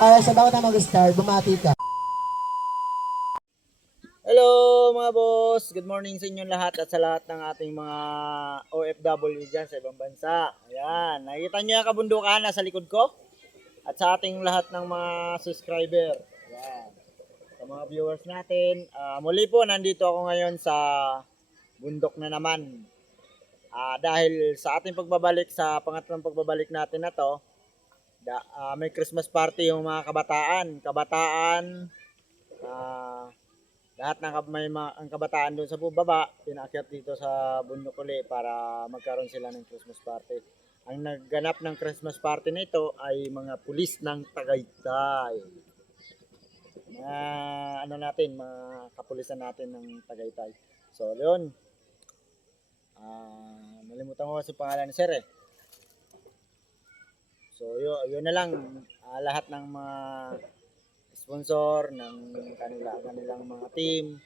Sa bago tayo mag-start, bumati ka. Hello mga boss, good morning sa inyong lahat at sa lahat ng ating mga OFW dyan sa ibang bansa. Ayan, nakikita nyo yung kabundukan nasa likod ko? At sa ating lahat ng mga subscriber. Ayan, sa mga viewers natin. Muli po, nandito ako ngayon sa bundok na naman. Dahil sa ating pagbabalik, sa pangatlong pagbabalik natin na to, may Christmas party yung mga kabataan, lahat ng ang kabataan doon sa baba, pinaakyat dito sa bundok uli para magkaroon sila ng Christmas party. Ang nagganap ng Christmas party na ito ay mga pulis ng Tagaytay. Mga kapulisan natin ng Tagaytay. So, yun. Nalimutan ko kasi pangalan ni Sir eh. So, yun na lang. Lahat ng mga sponsor ng kanilang mga team,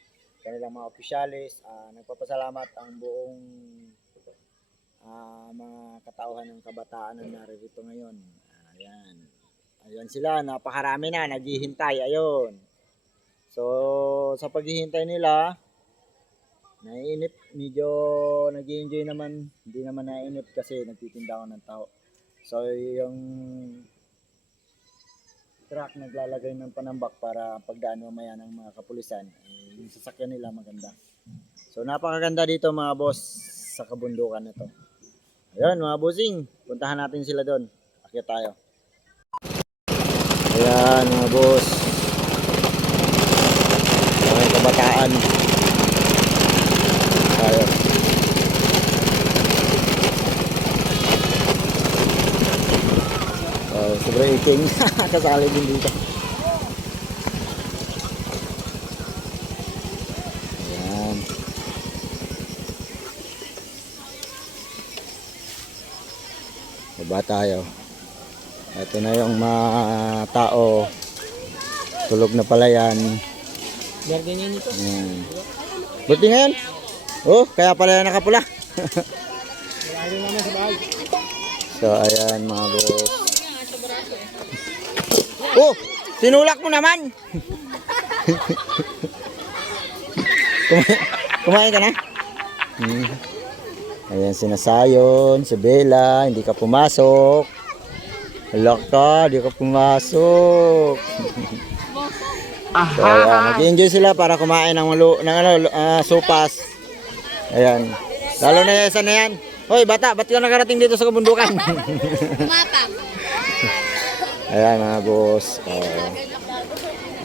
kanilang mga opisyalis, nagpapasalamat ang buong mga katauhan ng kabataan na narito ngayon. Ayan sila, napakarami na, naghihintay, ayun. So, sa paghihintay nila, naiinip, medyo nag-i-enjoy naman, hindi naman naiinip kasi nagtitinda ako ng tao. So, yung truck naglalagay ng panambak para pagdaan mamaya ng mga kapulisan, yung sasakyan nila maganda. So napakaganda dito mga boss sa kabundukan na to. Ayun mga bossing, puntahan natin sila doon. Akyat tayo. Ayan mga boss, mga kabataan tayo. Sobrang iking kasali din dito. Ayan. Baba tayo. Ito na yung mga tao. Tulog na pala yan. Berde niyo nito. Birthday ngayon? Oh, kaya pala yan nakapula. So ayan mga boss. Oh, sinulak mo naman. Kumain ka na? Ayan sinasayon, si Bella, hindi ka pumasok. Hala ka, hindi ka pumasok. So ayan, nag-enjoy sila para kumain ng sopas. Ayan. Lalo na yung isa na yan. Hoy bata, ba't ka nakarating dito sa kabundukan? Mapang. Ayan mga boss.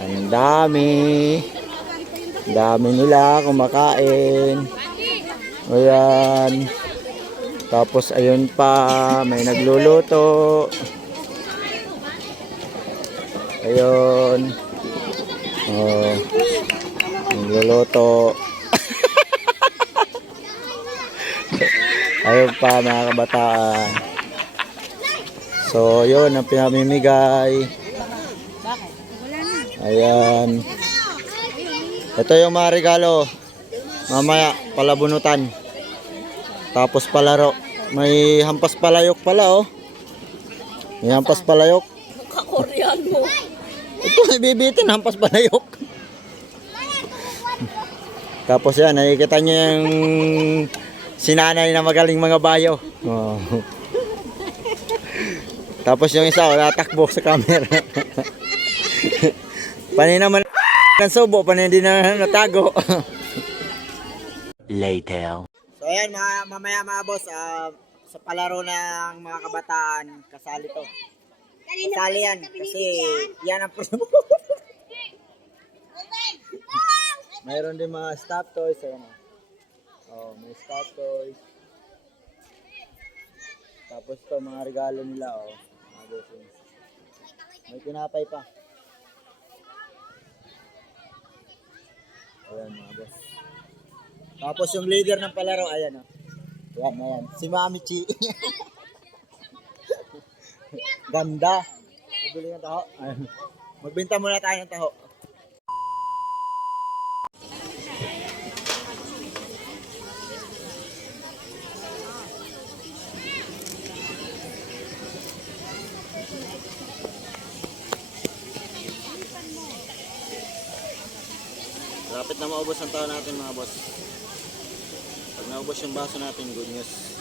Ang dami nila kumakain. Ayan. Tapos ayun pa, may nagluluto. Ayun. Oh, nagluluto. Ayun pa mga kabataan. So, yun ang pinamimigay. Ayan. Ito yung mga regalo. Mamaya, palabunutan. Tapos palaro. May hampas palayok pala, oh. May hampas palayok. Kakorean mo. Ito, ibibitin, hampas palayok. Tapos yan, nakikita nyo yung sinanay na magaling mga bayo. Oh. Tapos yung isa, wala takbo sa camera. Panay naman ng subo, panay din na natago. Later. So ayan, mamaya mga boss, sa palaro ng mga kabataan, kasali to. Kasali yan, kasi yan ang mayroon din mga stop toys. Ayan. Oh, may stop toys. Tapos to mga regalo nila, oh. May tinapay pa. Ayan mga boss. Tapos yung leader ng palaro, ayan, oh. Ayan. Si Mami Chi. Ganda. Mabili ng taho. Magbenta muna tayo ng taho. Malapit na maubos ang tao natin mga boss. Pag naubos yung baso natin, good news.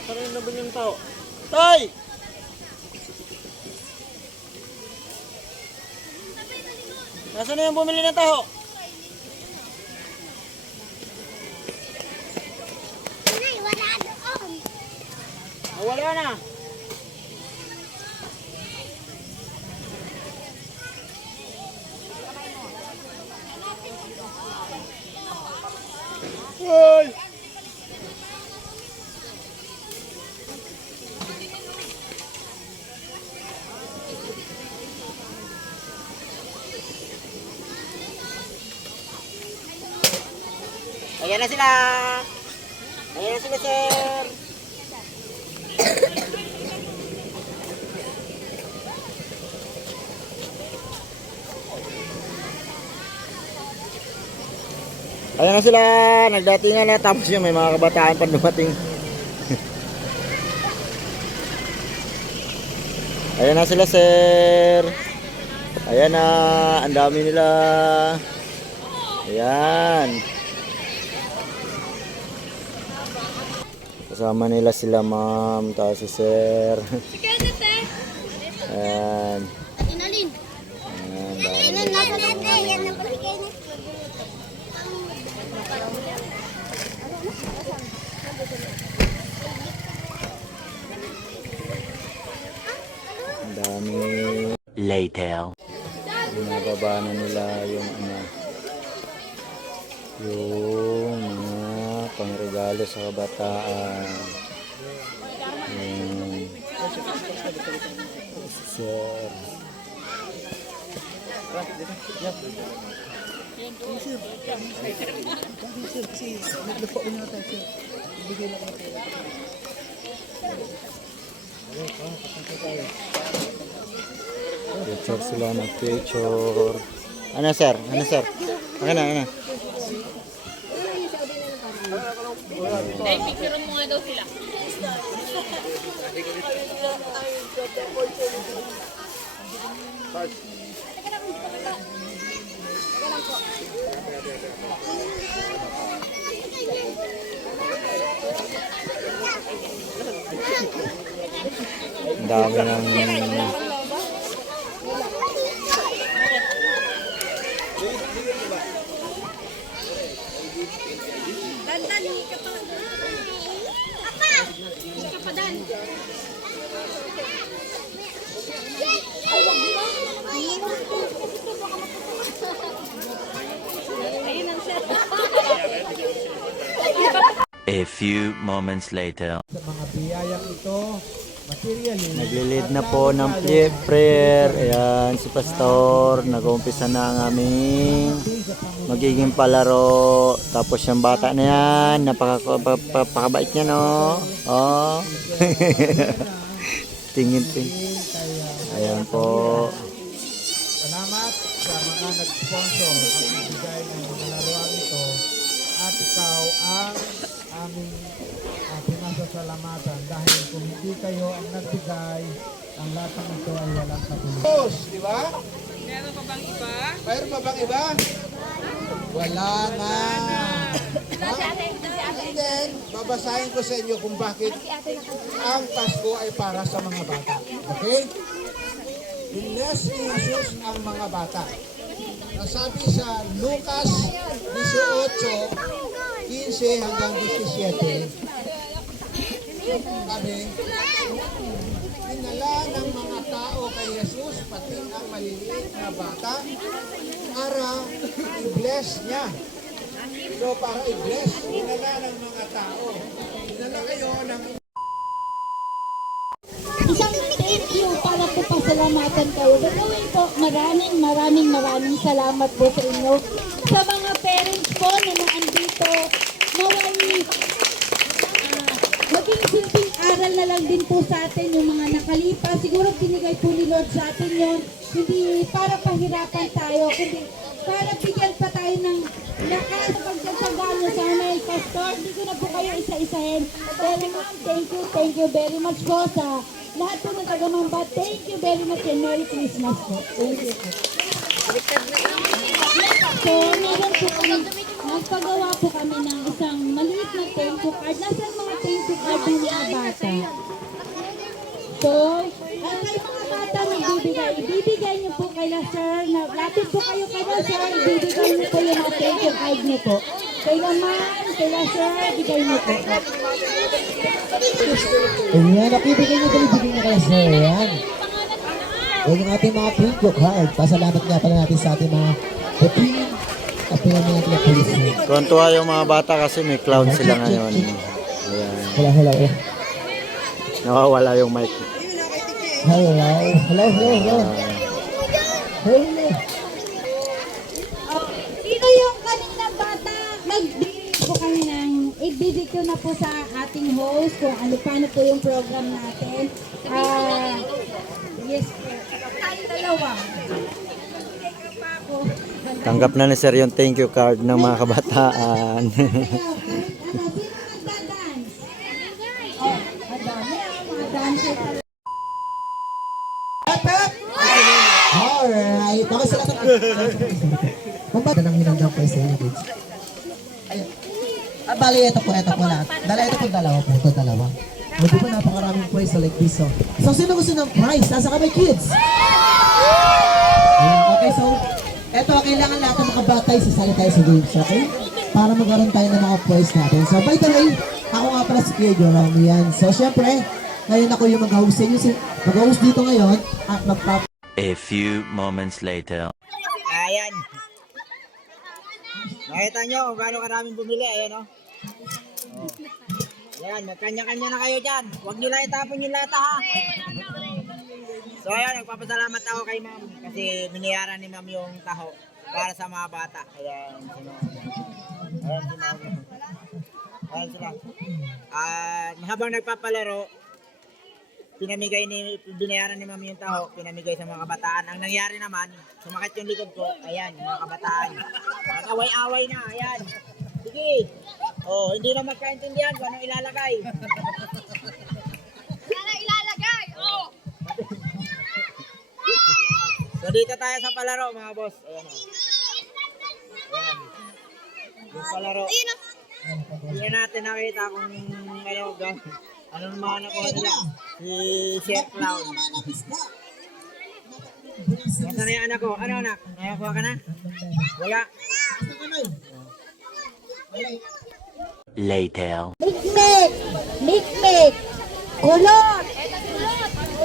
Nasaan na ba yung tao? Tay! Nasaan na yung bumili ng tao? Oh, wala na. Hoy! Ayan na sila. Ayan na sila, sir. Ayan na sila, nagdatingan na, tapos yun may mga kabataan pa dumating. Ayan na sila, sir. Ayan na, ang dami nila. Ayan. Kasama nila sila ma'am, tapos si sir. Si Kenneth eh. Ayan. Inalin. Ayan, dami. Inalin, nasa natin. Yan ang si Kenneth. Ang dami. Later. Nababa na nila yung yung mga pangregalo sa kabataan. Sir. Picture sila ng picture. Ano sir? Ano sir? Akin na, ano? Dahil picturean mo nga daw sila. Ang dami ng Dandan, hindi ka pa. Apa! Hindi ka pa, Dan. Ayun ang set. A few moments later. Sa mga biyayang ito, materially, naglilid na po ng prayer. Ayan, si Pastor. Nag-uumpisa na ang aming magiging palaro. Tapos yung bata na yan, napakabait niya, no? Oh. Tingin. Ayan po. salamat sa mga nag-sponsor at nagbigay ng mga laruan ito. At ikaw ang aming pinasasalamatan dahil kung hindi kayo ang nagbigay, ang lahat ng ito ay walang katulong. Di ba? Meron pa bang iba? Meron pa bang iba? Wala na. And then, babasahin ko sa inyo kung bakit ang Pasko ay para sa mga bata. Okay? Bless ni Jesus ang mga bata. Nasabi sa Lucas 18, 15 hanggang 17, sabi, dinala ng mga tao kay Jesus, pati ang maliliit na bata, para i-bless niya. So, para i-bless, dinala ng mga tao. Dinala kayo ng Isang thank you para po pasalamatan kayo. Gagawin po, maraming salamat po sa inyo. Sa mga parents po na naandito, naway maging simpleng aral na lang din po sa atin yung mga nakalipas. Siguro binigay po ni Lord sa atin yun. Hindi para pahirapan tayo, kundi para bigyan pa tayo ng lakas sa pagsasagaan sa may pastor. Hindi ko na po kayo isa-isahin. Pero ma'am, thank you very much po sa lahat po ng taga-Mamba. Thank you very much and Merry Christmas po. Thank you po. So, meron po kami, nagpagawa po kami ng isang maliit na thank you card. Nasaan mga thank you card ng mga bata? So, kay mga bata ibibigay niyo po kay sir, lapit po kayo kay sir, ibibigay niyo po yung mga thank you card niyo po. Kay naman, kay sir, ibigay niyo po. Ayan, nakibigay niyo kay sir. Ayan. Yan yung ating mga thank you card. Pasalamat nga pala natin sa ating mga team at pinamay natin na police. Tuwan-tuwa yung mga bata kasi may clown sila ngayon. Ayan. Wala. Nawawala yung mic. Hello. Sino yung kaninang bata? Magbigay po kami ng i-video na po sa ating host kung paano po yung program natin. Yes po. Tayo dalawa. Tanggap na ni sir yung thank you card ng mga kabataan. Sino nagda-dance? Oh, madami ang mga dancer talaga. Alright. Bakit sila ka? Kung ba nang hinanggang po sa inyo, kids? Ayun. Bali, ito po lahat. Ito po dalawa po. Ito dalawa. O, di ba napakaraming prize like this, so. So, sino gusto ng prize? Nasa kami, kids? Ayun, okay, so, eto, kailangan lahat ng mga batay sasali tayo sa games, okay? Para magkaroon tayo ng mga prize natin. So, by the way, ako nga pala si Kuya Jerome, yan. So, syempre, ngayon ako yung mag-host sa inyo. Mag-host dito ngayon at A few moments later. Ayan. Nakita nyo kung gaano karaming bumili. Ayan o. Ayan, magkanya-kanya na kayo dyan. Huwag nyo lang itapon yung lata ha. So ayan, nagpapasalamat ako kay ma'am. Kasi binayaran ni ma'am yung taho para sa mga bata. Ayan, ayan si ma'am. Ayan sila. Habang nagpapalaro, binayaran ni ma'am yung taho, pinamigay sa mga kabataan. Ang nangyari naman, sumakit yung likod ko, ayan, yung mga kabataan. Nag-away-away na, ayan. Sige. Oh, hindi na magkaintindihan kung anong ilalagay. Ano ilalagay? Oh! So dito tayo sa palaro mga boss. Ayan o. Ayan. Yung palaro. Hindi natin nakita kung ano naman nakuha nila. Si Chef Clown. Nasaan na yung anak ko? Ano anak? Nakakuha ka na? Wala. Later. Mikmik, kulot,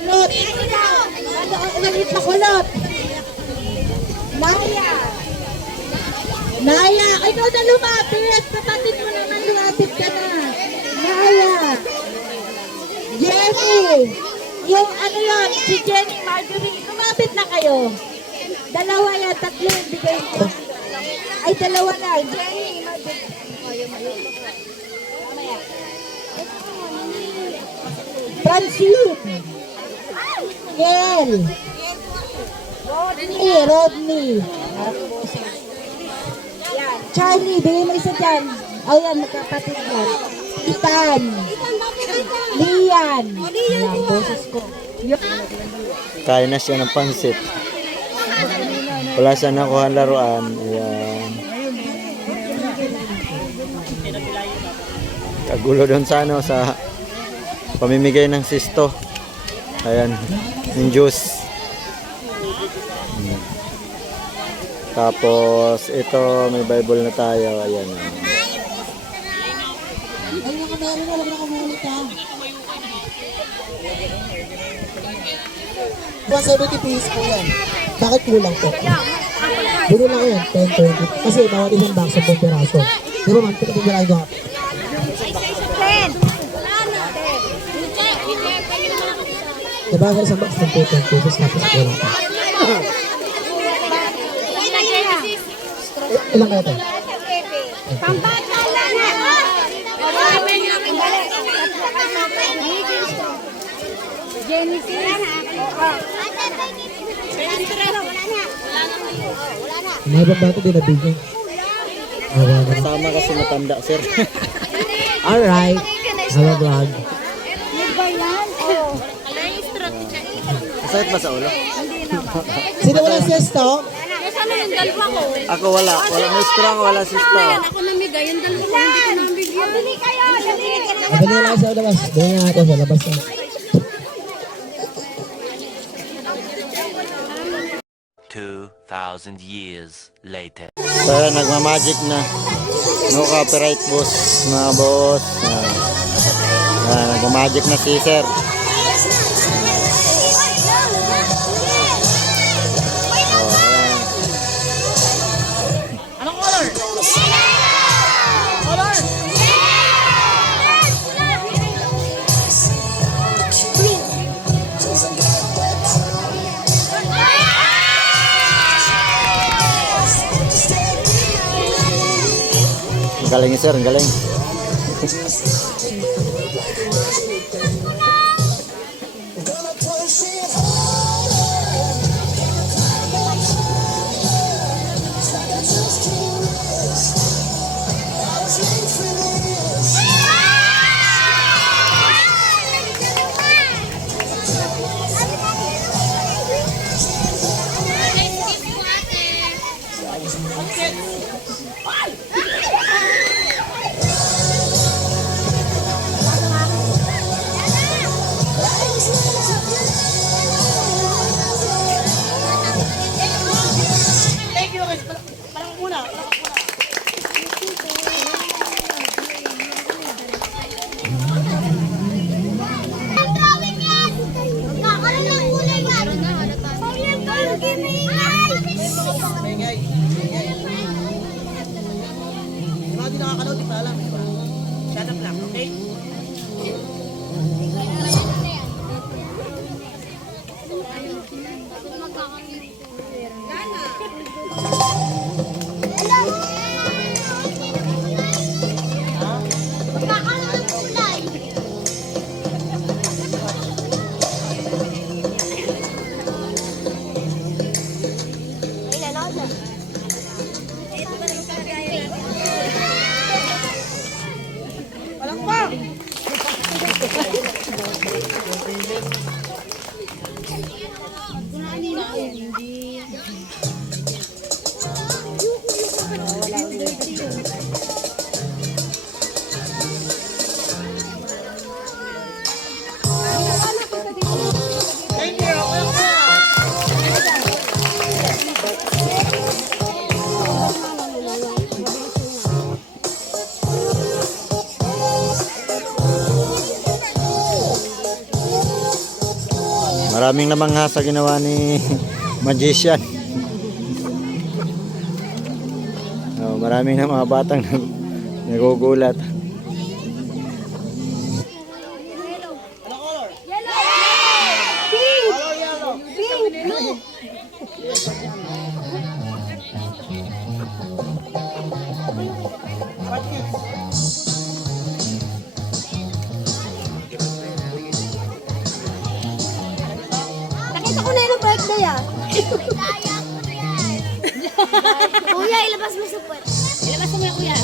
ulit na kulot, Naya, ikaw na lumapit, kapatid mo naman lumapit ka na, Naya, Jenny, yung ano yun, si Jenny, Marjorie, lumapit na kayo, dalawa yan, tatlo yung bigay ko, ay dalawa na, Jenny, Marjorie, Francine, Kel, Rodney, Charlie, bigay mo isa dyan. O yan, magkapatid yan. Ethan, Lian, yan, boses ko. Kain na siya ng pansit. Wala siya nakuha laruan. Ayan. Kagulo doon sa ano, sa pamimigay ng sisto. Ayan, yung juice. Tapos ito, may Bible na tayo. Ayan. Ay, nakameron na, wala kumulit ha. 170 pesos po yan. Bakit kulang po? Bili lang ko yan, 10, 20. Kasi bawat isang box, 10 piraso. Di ba man, pinagpipirahin ko. Diba sa isang box, 10 pesos tapos kulang pa. Ilang kaya ito? Pambata lang na! Genesis. Mga ibang bata din nabigyan. Tama kasi matanda, sir. Alright. Hello vlog. Masakit ba sa ulo? Sino walang sesto? ano yung dalawa ko? Ako wala. Wala may strong, wala si strong. Ako namigay, yung dalawa ko, hindi ko nabigyan. Dali kayo, dali. Madali lang sa labas. Doon nga ako sa labas. 2,000 years later. So, nagmamagic na. No copyright boss, mga boss. Nagmamagic na si sir. Anong color? Color? Ang galing ni sir, ang galing. Hindi nakakanood, di pa alam. Shut up lang, okay? Maraming namangha sa ginawa ni magician. Maraming na mga batang nagugulat. Nakita ko na yung birthday ah. Kuya, ilabas mo sa puwet. Ilabas mo yung kuya.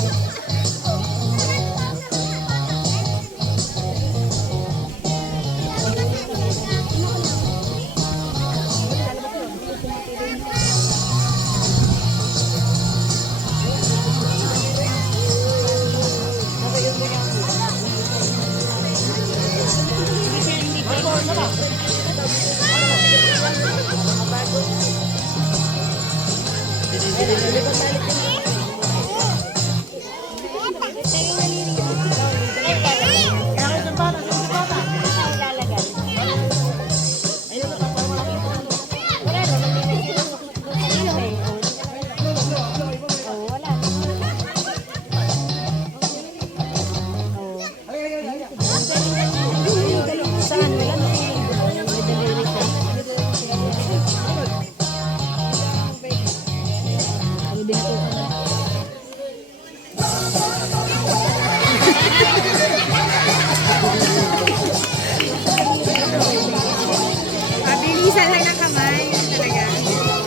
Mabilisan lang ng kamay. Talaga.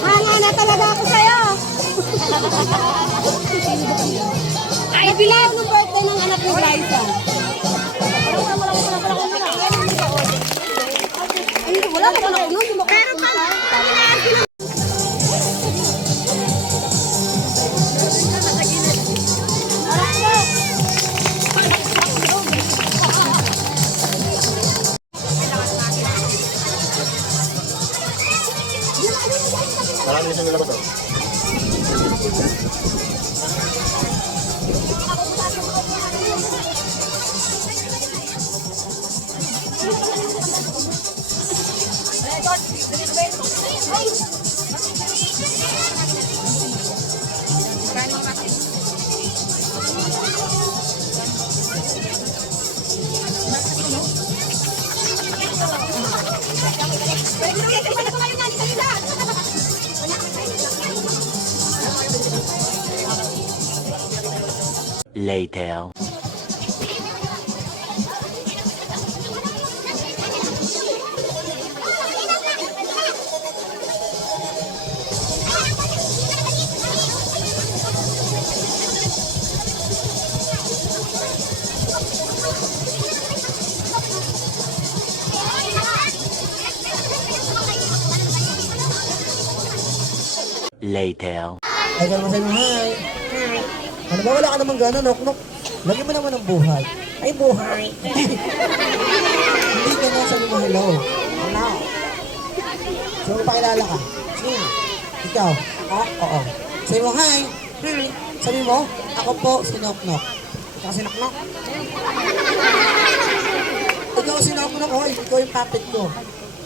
Hanga na talaga ako sa'yo. Ay, bili ako ng birthday ng anak ni Liza. Ay, wala naman ako nun. Pero pag Marami na sa nilabas oh. Later. Later. Ay, kalma sa'yo, hi. Ano ba, wala ka naman gano'n, nok-nok. Lagyan mo naman ng buhay. Ay, buhay. Hindi ka na sabi mo, hello. Hello. So, pakilala ka. Sino? Ikaw? Ako? Oo. Sabi mo, hi. Hi. Sabi mo, ako po si Nok-nok. Ikaw si Nok-nok? Ikaw si Nok-nok, hoy. Ikaw yung puppet ko.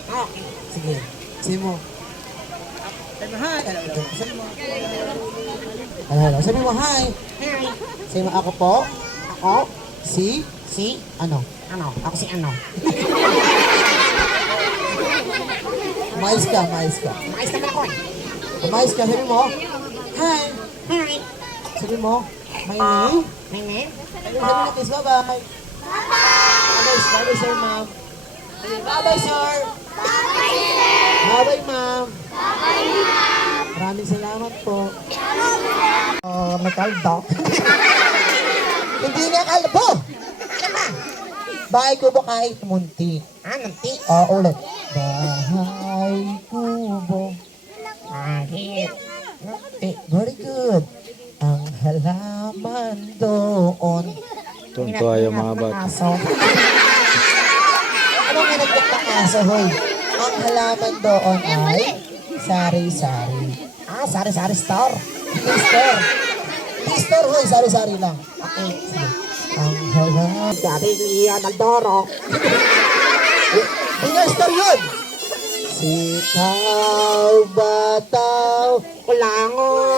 Okay. Sige. Sabi mo, sabi mo, hi. Sabi mo, hello. Sabi mo, hi. Hi. Sabi mo, ako po. Ako. Si. Ano? Ako si ano. Mais ka. Mais naman ako eh. Mais ka. Sabi mo, hi. Hi. Sabi mo, my name. Sabi mo, kiss, bye-bye. Bye-bye, sir, ma'am. Bye-bye, sir. Bye-bye, ma'am. Maraming salamat po. Nakaldo. Hindi na kalbo. Bahay kubo kahit munti. Munti? Ulit. Bahay kubo kahit munti. Very good. Ang halaman doon. Tuntua yung mga bata. Aso. Anong hinagpit ng aso, hoy? Ang halaman doon ay sari-sari. Sari-sari store. Store, hoy, sari-sari lang. Okay, sige. Ang halaman. Dati liyan ang doro. Hindi store yun. Sitaw, bataw, kulangon.